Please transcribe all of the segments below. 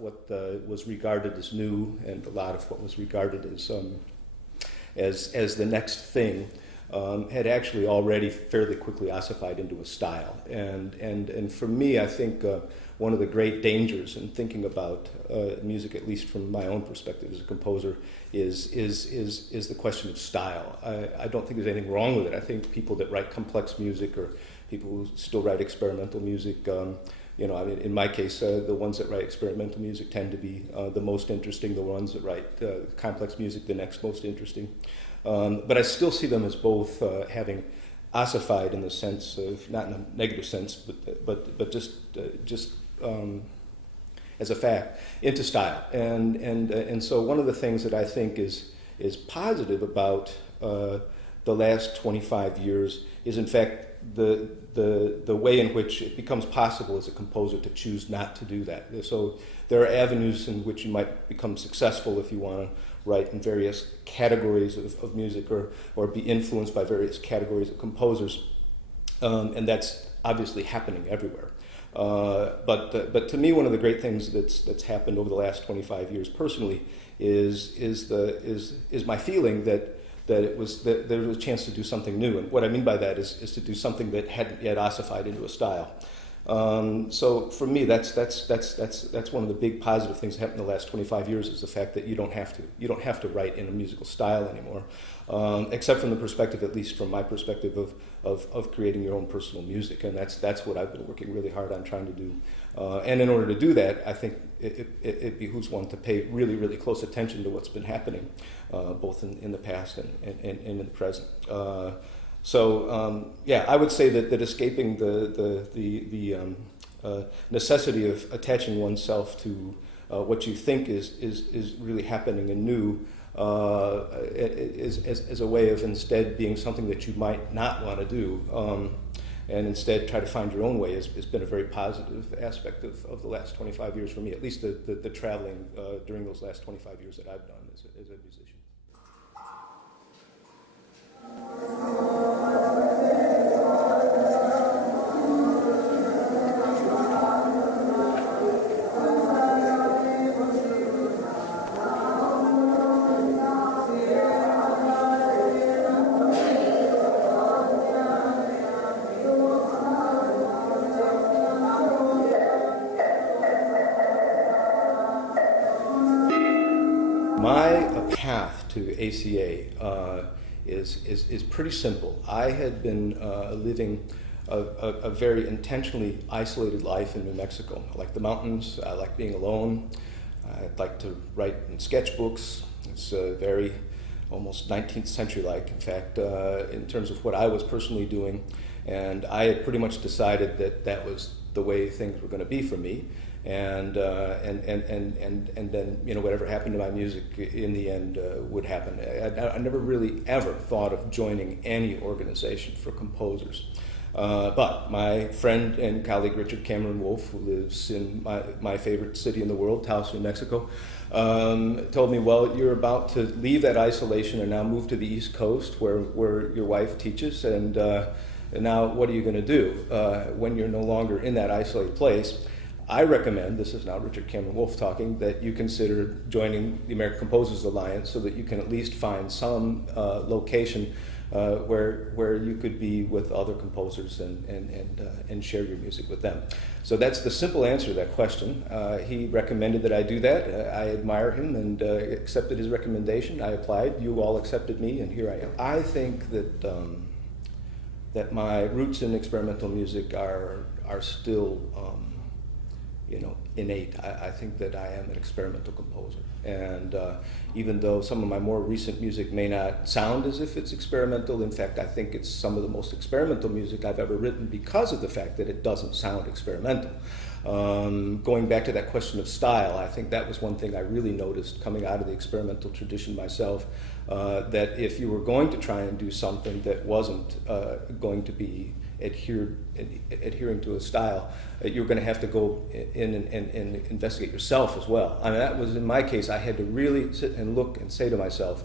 what was regarded as new and a lot of what was regarded as the next thing had actually already fairly quickly ossified into a style. And for me, I think one of the great dangers in thinking about music, at least from my own perspective as a composer, is the question of style. I don't think there's anything wrong with it. I think people that write complex music or people who still write experimental music, I mean, in my case, the ones that write experimental music tend to be the most interesting. The ones that write complex music, the next most interesting. But I still see them as both having ossified in the sense of, not in a negative sense, but just as a fact, into style. And so one of the things that I think is positive about the last 25 years is, in fact, the way in which it becomes possible as a composer to choose not to do that. So there are avenues in which you might become successful if you want to write in various categories of music or be influenced by various categories of composers, and that's obviously happening everywhere. But to me, one of the great things that's happened over the last 25 years personally is my feeling that there was a chance to do something new. And what I mean by that is to do something that hadn't yet ossified into a style. So for me, that's one of the big positive things that happened in the last 25 years is the fact that you don't have to write in a musical style anymore, except from the perspective, at least from my perspective, of creating your own personal music, and that's what I've been working really hard on trying to do. And in order to do that, I think it behooves one to pay really, really close attention to what's been happening, both in the past and in the present. I would say that escaping the necessity of attaching oneself to what you think is really happening and new is a way of instead being something that you might not want to do, and instead try to find your own way has been a very positive aspect of the last 25 years for me, at least the traveling during those last 25 years that I've done as a musician. My path to ACA is pretty simple. I had been living a very intentionally isolated life in New Mexico. I like the mountains. I like being alone. I like to write in sketchbooks. It's very almost 19th century-like, in fact, in terms of what I was personally doing. And I had pretty much decided that was the way things were going to be for me. And then whatever happened to my music in the end would happen. I never really ever thought of joining any organization for composers. But my friend and colleague Richard Cameron Wolfe, who lives in my favorite city in the world, Taos, New Mexico, told me, well, you're about to leave that isolation and now move to the East Coast where your wife teaches, and now what are you going to do when you're no longer in that isolated place? I recommend, this is now Richard Cameron Wolfe talking, that you consider joining the American Composers Alliance so that you can at least find some location where you could be with other composers and share your music with them. So that's the simple answer to that question. He recommended that I do that. I admire him and accepted his recommendation. I applied. You all accepted me, and here I am. I think that my roots in experimental music are still innate. I think that I am an experimental composer. And even though some of my more recent music may not sound as if it's experimental, in fact, I think it's some of the most experimental music I've ever written because of the fact that it doesn't sound experimental. Going back to that question of style, I think that was one thing I really noticed coming out of the experimental tradition myself, that if you were going to try and do something that wasn't going to be adhering to a style, you're going to have to go in and investigate yourself as well. I mean, that was in my case. I had to really sit and look and say to myself,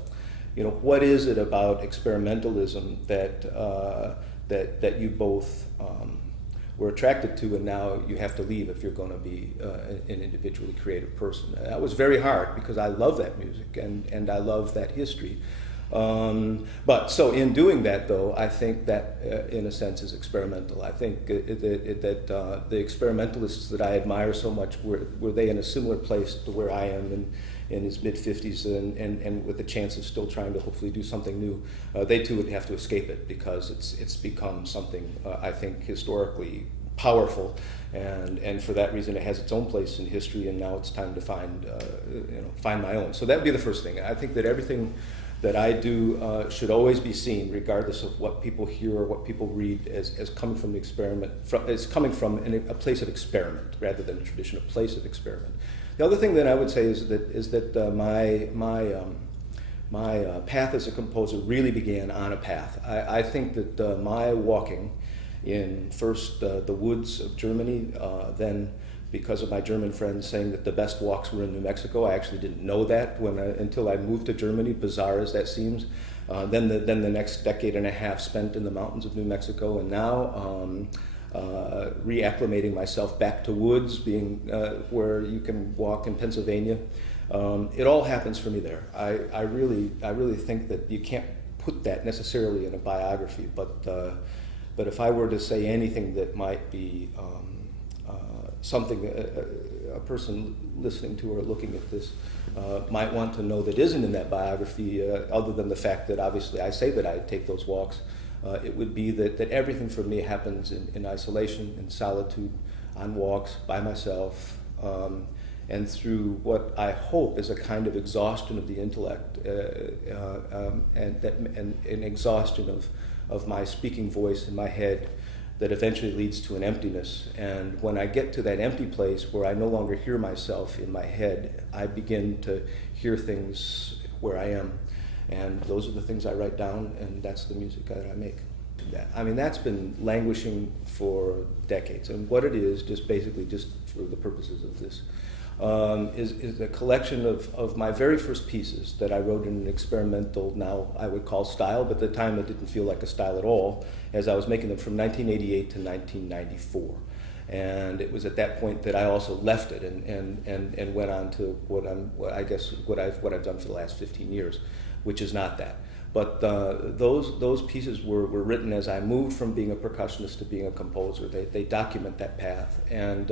what is it about experimentalism that you both were attracted to, and now you have to leave if you're going to be an individually creative person. That was very hard because I love that music and I love that history. But so in doing that, though, I think that in a sense is experimental. I think that the experimentalists that I admire so much, were they in a similar place to where I am in his mid-50s and with the chance of still trying to hopefully do something new, they too would have to escape it because it's become something, I think, historically powerful, and for that reason it has its own place in history, and now it's time to find my own. So that would be the first thing. I think that everything that I do should always be seen, regardless of what people hear or what people read, as coming from the experiment, as coming from a place of experiment rather than a traditional place of experiment. The other thing that I would say is that my path as a composer really began on a path. I think that my walking in first the woods of Germany, then because of my German friends saying that the best walks were in New Mexico. I actually didn't know that until I moved to Germany, bizarre as that seems. Then the next decade and a half spent in the mountains of New Mexico, and now reacclimating myself back to woods, being where you can walk in Pennsylvania. It all happens for me there. I really think that you can't put that necessarily in a biography, but if I were to say anything that might be something a person listening to or looking at this might want to know that isn't in that biography, other than the fact that obviously I say that I take those walks, it would be that everything for me happens in isolation, in solitude, on walks, by myself, and through what I hope is a kind of exhaustion of the intellect, and an exhaustion of my speaking voice in my head, that eventually leads to an emptiness. And when I get to that empty place where I no longer hear myself in my head, I begin to hear things where I am. And those are the things I write down, and that's the music that I make. I mean, that's been languishing for decades. And what it is, just basically, just for the purposes of this, is a collection of my very first pieces that I wrote in an experimental, now I would call style, but at the time it didn't feel like a style at all, as I was making them from 1988 to 1994. And it was at that point that I also left it and went on to what I've done for the last 15 years, which is not that. But those pieces were written as I moved from being a percussionist to being a composer. They document that path, and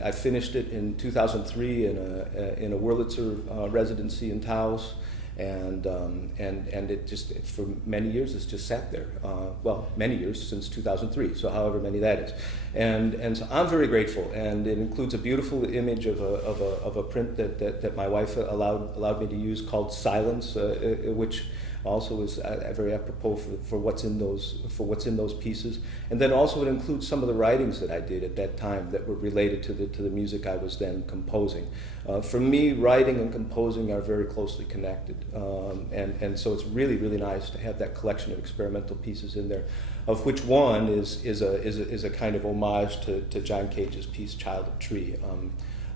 I finished it in 2003 in a Wurlitzer residency in Taos, and it for many years it's just sat there. Well, many years, since 2003, so however many that is, and so I'm very grateful. And it includes a beautiful image of a print that my wife allowed me to use, called Silence, which also is very apropos for what's in those pieces. And then also it includes some of the writings that I did at that time that were related to the music I was then composing. For me, writing and composing are very closely connected, and so it's really, really nice to have that collection of experimental pieces in there, of which one is a kind of homage to John Cage's piece Child of Tree,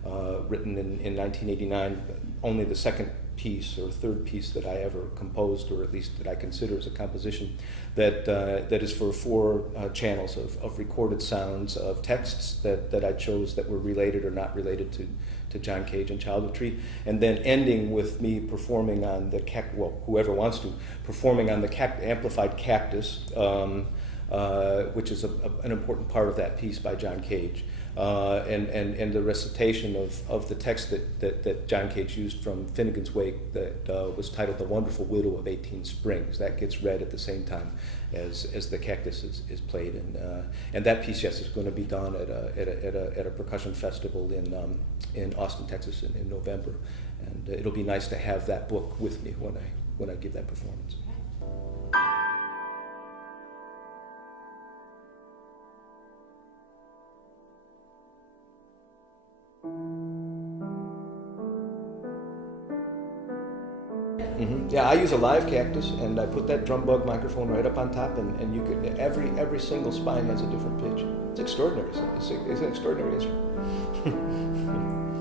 written in 1989, only the second piece or third piece that I ever composed, or at least that I consider as a composition, that is for four channels of recorded sounds of texts that I chose that were related or not related to John Cage and Child of Tree, and then ending with me performing on the whoever wants to, performing on the amplified cactus, which is an important part of that piece by John Cage. And the recitation of the text that John Cage used from Finnegan's Wake, that was titled "The Wonderful Widow of 18 Springs." That gets read at the same time as the cactus is played, and that piece, yes, is going to be done at a percussion festival in Austin, Texas, in November, and it'll be nice to have that book with me when I give that performance. Mm-hmm. Yeah, I use a live cactus, and I put that drum bug microphone right up on top, and you could every single spine has a different pitch. It's extraordinary. It's an extraordinary instrument.